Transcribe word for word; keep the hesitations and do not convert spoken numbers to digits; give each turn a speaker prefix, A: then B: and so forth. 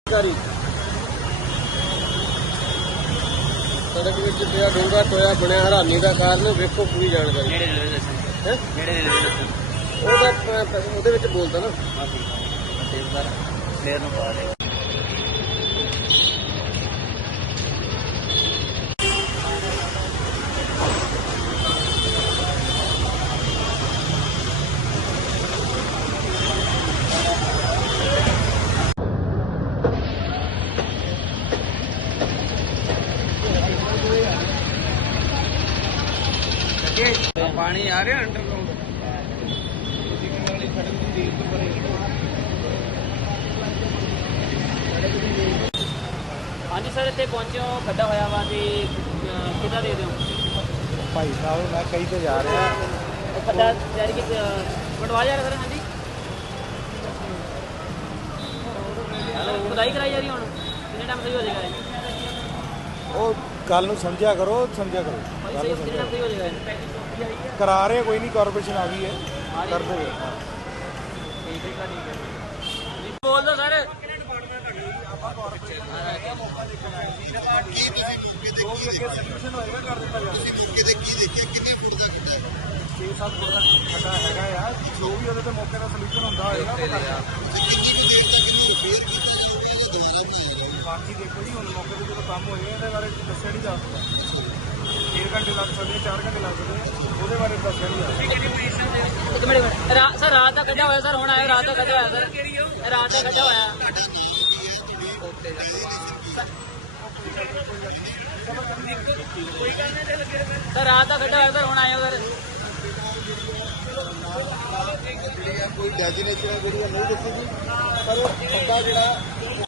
A: सड़क में पिया डूंगा टोया बनया हैरानी का कारण वेखो पूरी जानकारी बोलता ना पानी आ रहा अंडरग्राउंड
B: हाँ जी सर इतने पहुंचे हो खड्डा होया वा कि दे दो
C: भाई साहब मैं कहीं तो जा रहा
B: खड्डा यार कि बनवा जा रहा सर। हाँ जी खुदाई कराई जा रही हूँ कितने टाइम सही हो जाएगा
C: वो गल नूं समझा करो समझा करो
B: कितने टाइम सही हो जाएगा
C: करा रहे कोई नहीं कॉर्पोरेशन आ गई है कर दो
B: बोल दो सर
C: छे सत्त फुट का खड्डा हैगा यार जो भी ਉਹਦੇ मौके का सलूशन होंदा होएगा बाकी देखो जी हम मौके पर जो काम होएगा ਇਹਦੇ ਬਾਰੇ ਦੱਸਿਆ ਨਹੀਂ ਜਾ ਸਕਦਾ छे घंटे लग सकते हैं चार घंटे लग सकते हैं ਉਹਦੇ ਬਾਰੇ ਦੱਸਿਆ ਨਹੀਂ ਜਾ
B: ਸਕਦਾ। सर रात का खड्डा होया सर हुण आए रात का खड्डा होया सर रात का खड्डा होया सर रात का खड्डा होया सर हुण आए सर
A: कोई डेजिनेशन नहीं देखी पर पक्का जो